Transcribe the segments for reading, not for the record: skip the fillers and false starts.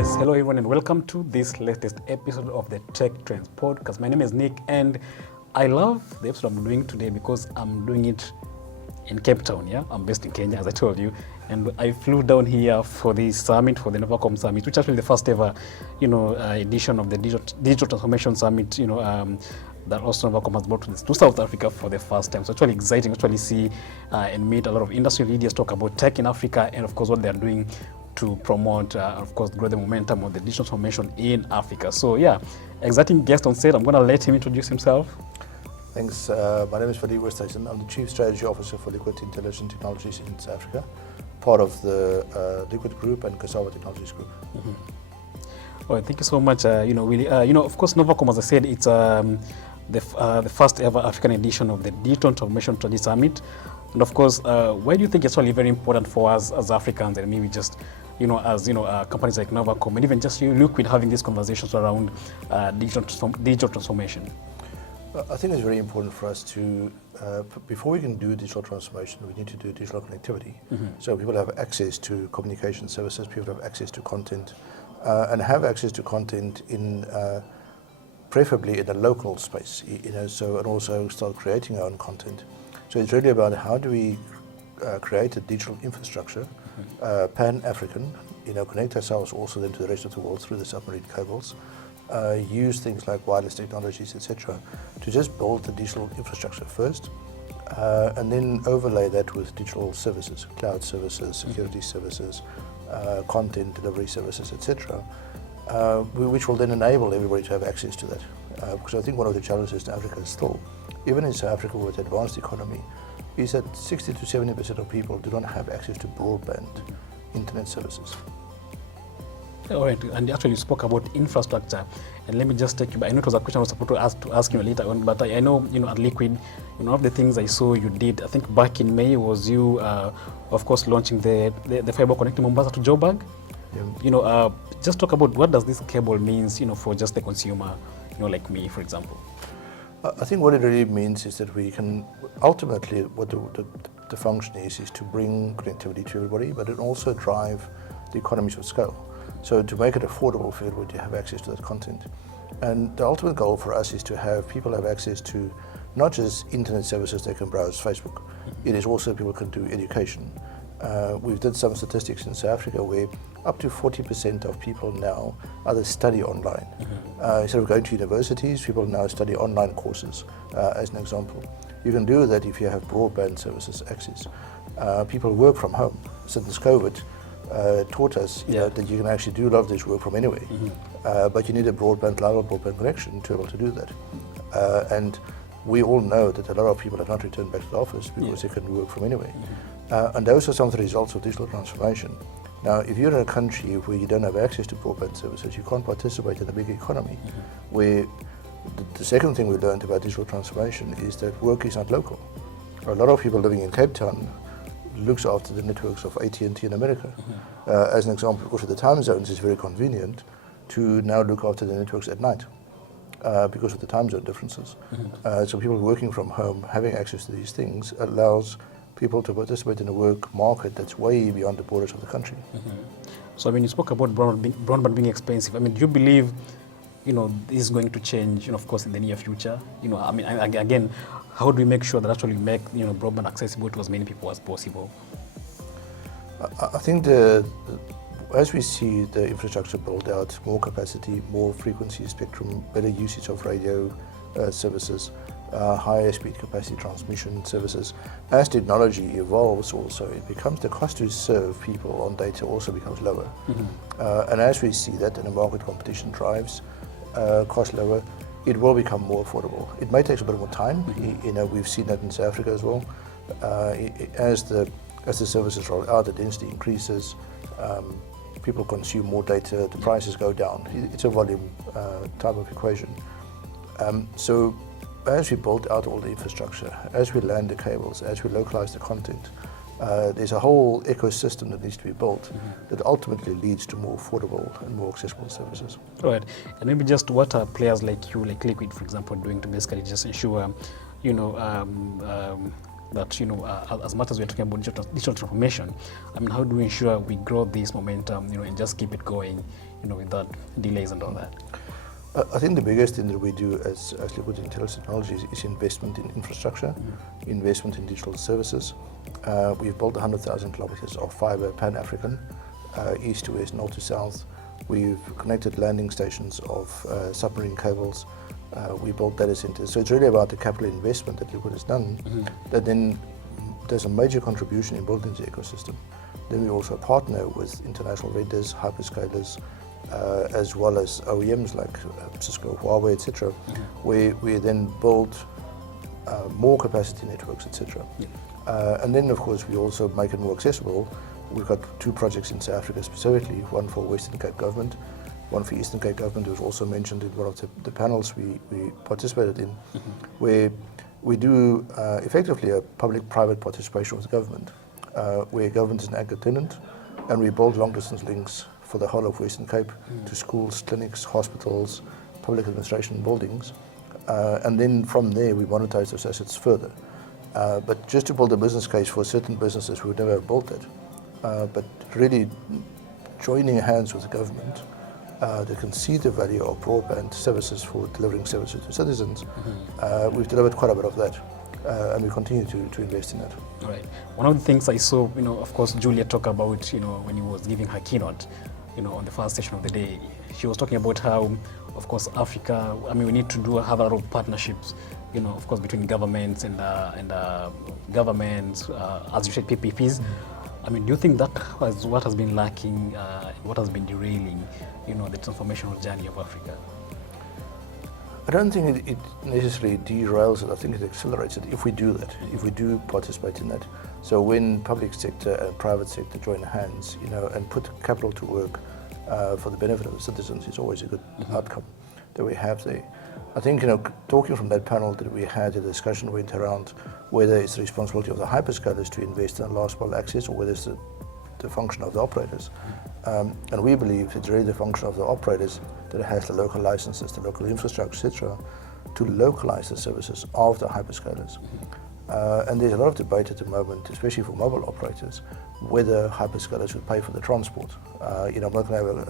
Yes, hello everyone and welcome to this latest episode of the TechTrends Podcast. My name is Nick and I love the episode I'm doing today because I'm doing it in Cape Town, yeah? I'm based in Kenya, as I told you, and I flew down here for the summit, for the NOVACOM Summit, which is actually the first ever, edition of the Digital Transformation Summit, that also NOVACOM has brought to South Africa for the first time. So it's really exciting to actually see and meet a lot of industry leaders, talk about tech in Africa, and of course what they're doing to promote, of course, grow the momentum of the digital transformation in Africa. So yeah, exciting guest on set. I'm going to let him introduce himself. Thanks. My name is Willie Oosthuysen. I'm the Chief Strategy Officer for Liquid Intelligent Technologies in South Africa, part of the Liquid Group and Cassava Technologies Group. Mm-hmm. All right, thank you so much, Willie. Of course, NOVACOM, as I said, it's the first ever African edition of the Digital Transformation Strategy Summit. And of course, why do you think it's really very important for us as Africans and maybe just companies like NOVACOM and even just Liquid having these conversations around digital transformation? I think it's very important for us to, before we can do digital transformation, we need to do digital connectivity. Mm-hmm. So people have access to communication services, people have access to content, and have access to content in preferably in a local space, and also start creating our own content. So it's really about how do we create a digital infrastructure, pan-African, connect ourselves also then to the rest of the world through the submarine cables, use things like wireless technologies, etc., to just build the digital infrastructure first, and then overlay that with digital services, cloud services, security services, content delivery services, etc., which will then enable everybody to have access to that. Because I think one of the challenges in Africa is still, even in South Africa with advanced economy, is that 60 to 70% of people do not have access to broadband internet services. All right, and actually you spoke about infrastructure, and let me just take you back. I know it was a question I was supposed to ask you later on, but I know, at Liquid, one of the things I saw you did, I think back in May, was you, of course, launching the fiber connecting Mombasa to Joburg. Yeah. Just talk about what does this cable means, for just the consumer, like me, for example. I think what it really means is that we can, ultimately, what the function is to bring connectivity to everybody, but it also drive the economies of scale. So to make it affordable for everybody to have access to that content. And the ultimate goal for us is to have people have access to not just internet services they can browse Facebook. It is also people can do education. We've done some statistics in South Africa where up to 40% of people now either study online. Instead of going to universities, people now study online courses, as an example. You can do that if you have broadband services access. People work from home. Since COVID taught us that you can actually do a lot of this work from anywhere, but you need a reliable broadband connection to be able to do that. And we all know that a lot of people have not returned back to the office because they can work from anywhere. And those are some of the results of digital transformation. Now, if you're in a country where you don't have access to broadband services, you can't participate in the big economy. Where the second thing we learned about digital transformation is that work is not local. A lot of people living in Cape Town looks after the networks of AT&T in America. As an example, because of the time zones, it's very convenient to now look after the networks at night because of the time zone differences. So people working from home, having access to these things allows people to participate in a work market that's way beyond the borders of the country. So, you spoke about broadband being expensive. Do you believe, this is going to change, of course, in the near future? Again, how do we make sure that actually make, broadband accessible to as many people as possible? I think as we see the infrastructure build out, more capacity, more frequency spectrum, better usage of radio services, higher speed capacity transmission services. As technology evolves also, it becomes the cost to serve people on data also becomes lower. And as we see that and the market competition drives cost lower, it will become more affordable. It may take a bit more time. We've seen that in South Africa as well. As the services roll out, the density increases, people consume more data, the prices go down. It's a volume type of equation. So as we build out all the infrastructure, as we land the cables, as we localize the content, there's a whole ecosystem that needs to be built that ultimately leads to more affordable and more accessible services. Right. And maybe just what are players like you, like Liquid, for example, doing to basically just ensure, that, as much as we're talking about digital transformation, I mean, how do we ensure we grow this momentum, and just keep it going, without delays and all that? I think the biggest thing that we do as Liquid Intelligence Technologies is investment in infrastructure, investment in digital services. We've built 100,000 kilometers of fiber pan-African, east to west, north to south. We've connected landing stations of submarine cables. We built data centers. So it's really about the capital investment that Liquid has done that then there's a major contribution in building the ecosystem. Then we also partner with international vendors, hyperscalers, as well as OEMs like Cisco, Huawei, etc., where we then build more capacity networks, etc. And then, of course, we also make it more accessible. We've got 2 projects in South Africa specifically, one for Western Cape Government, one for Eastern Cape Government, was also mentioned in one of the panels we participated in, where we do effectively a public-private participation with the government, where government is an anchor tenant, and we build long-distance links for the whole of Western Cape to schools, clinics, hospitals, public administration buildings. And then from there, we monetize those assets further. But just to build a business case for certain businesses, we would never have built it. But really joining hands with the government, they can see the value of broadband services for delivering services to citizens. We've delivered quite a bit of that, and we continue to invest in that. All right. One of the things I saw, of course, Julia talked about, when he was giving her keynote, on the first session of the day, she was talking about how, of course, Africa, we need to have a lot of partnerships, of course, between governments and governments, as you said, PPPs. Do you think that was what has been lacking, what has been derailing, the transformational journey of Africa? I don't think it necessarily derails it. I think it accelerates it if we do that, if we do participate in that. So when public sector and private sector join hands, and put capital to work for the benefit of the citizens, is always a good outcome that we have there. I think, talking from that panel that we had, the discussion went around whether it's the responsibility of the hyperscalers to invest in last mile access or whether it's the function of the operators. And we believe it's really the function of the operators that has the local licenses, the local infrastructure, etc., to localize the services of the hyperscalers. And there's a lot of debate at the moment, especially for mobile operators, whether hyperscalers should pay for the transport. I'm not going to have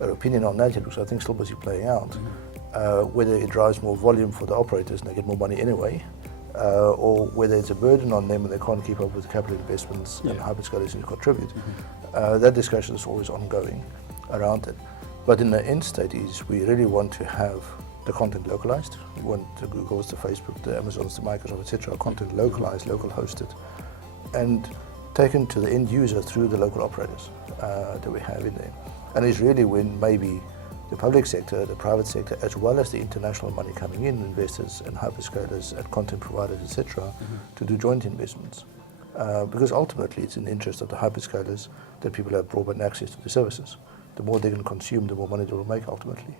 an opinion on that yet, because I think it's still busy playing out. Whether it drives more volume for the operators and they get more money anyway, or whether it's a burden on them and they can't keep up with capital investments and hyperscalers need to contribute. That discussion is always ongoing around it. But in the end state is we really want to have the content localized. We want the Googles, the Facebook, the Amazons, the Microsoft, etc., content localized, local hosted, and taken to the end user through the local operators that we have in there. And it's really when maybe the public sector, the private sector, as well as the international money coming in, investors and hyperscalers and content providers, etc., to do joint investments. Because ultimately it's in the interest of the hyperscalers that people have broadband access to the services. The more they can consume, the more money they will make ultimately.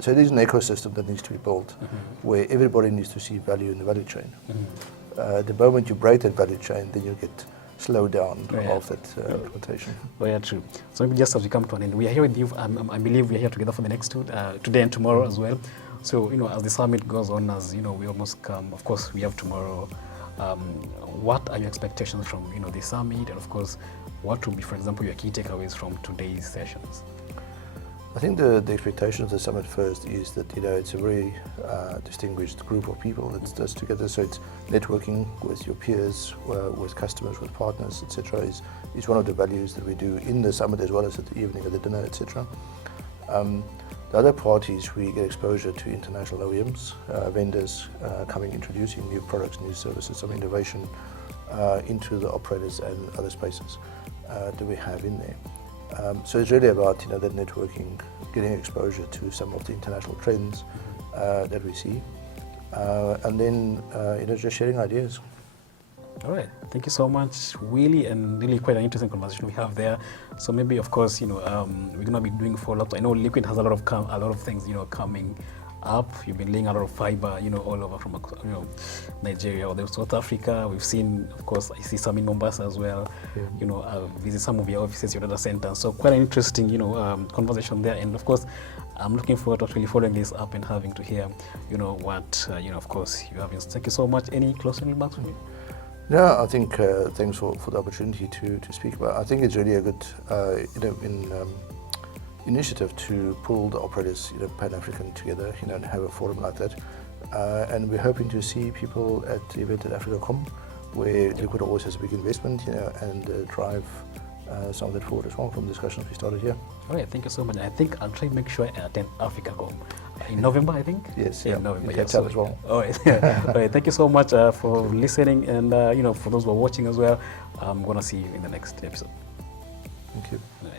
So it is an ecosystem that needs to be built where everybody needs to see value in the value chain. The moment you break that value chain, then you get slowed down of that implementation. Very true. So maybe just as we come to an end, we are here with you. I believe we are here together for the next two, today and tomorrow as well. So, as the summit goes on, as we almost come, of course, we have tomorrow. What are your expectations from, the summit? And of course, what will be, for example, your key takeaways from today's sessions? I think the expectation of the summit first is that it's a very distinguished group of people that does together. So it's networking with your peers, with customers, with partners, etc. is one of the values that we do in the summit as well as at the evening of the dinner, etc. The other part is we get exposure to international OEMs, vendors coming, introducing new products, new services, some innovation into the operators and other spaces that we have in there. So it's really about that networking, getting exposure to some of the international trends that we see, and then just sharing ideas. All right, thank you so much, Willie, and really quite an interesting conversation we have there. So maybe, of course, we're gonna be doing follow-ups. I know Liquid has a lot of things, coming up. You've been laying a lot of fiber, all over from, Nigeria or South Africa. We've seen, of course, I see some in Mombasa as well. Visit some of your offices, your data centers. So quite an interesting, conversation there. And of course, I'm looking forward to actually following this up and having to hear, what, of course, you have. Thank you so much. Any closing remarks from you? Yeah, I think thanks for the opportunity to speak about. I think it's really a good initiative to pull the operators, Pan-African together, and have a forum like that. And we're hoping to see people at the event at AfricaCom, where Liquid always has a big investment, and drive some of that forward as well from discussions we started here. All right, thank you so much. I think I'll try and make sure I attend AfricaCom in November, I think. Yes, in November. Yeah, so, as well. All right, all right. Thank you so much for listening, and for those who are watching as well. I'm gonna see you in the next episode. Thank you. All right.